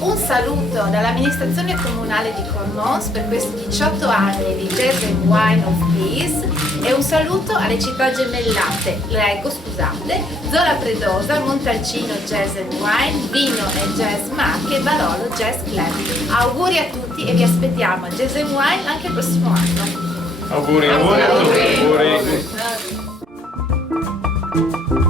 Un saluto dall'amministrazione comunale di Cormons per questi 18 anni di Jazz and Wine of Peace e un saluto alle città gemellate, Zola Predosa, Montalcino Jazz and Wine, Vino e Jazz Marche e Barolo Jazz Club. Auguri a tutti e vi aspettiamo a Jazz and Wine anche il prossimo anno. Auguri a tutti. Auguri.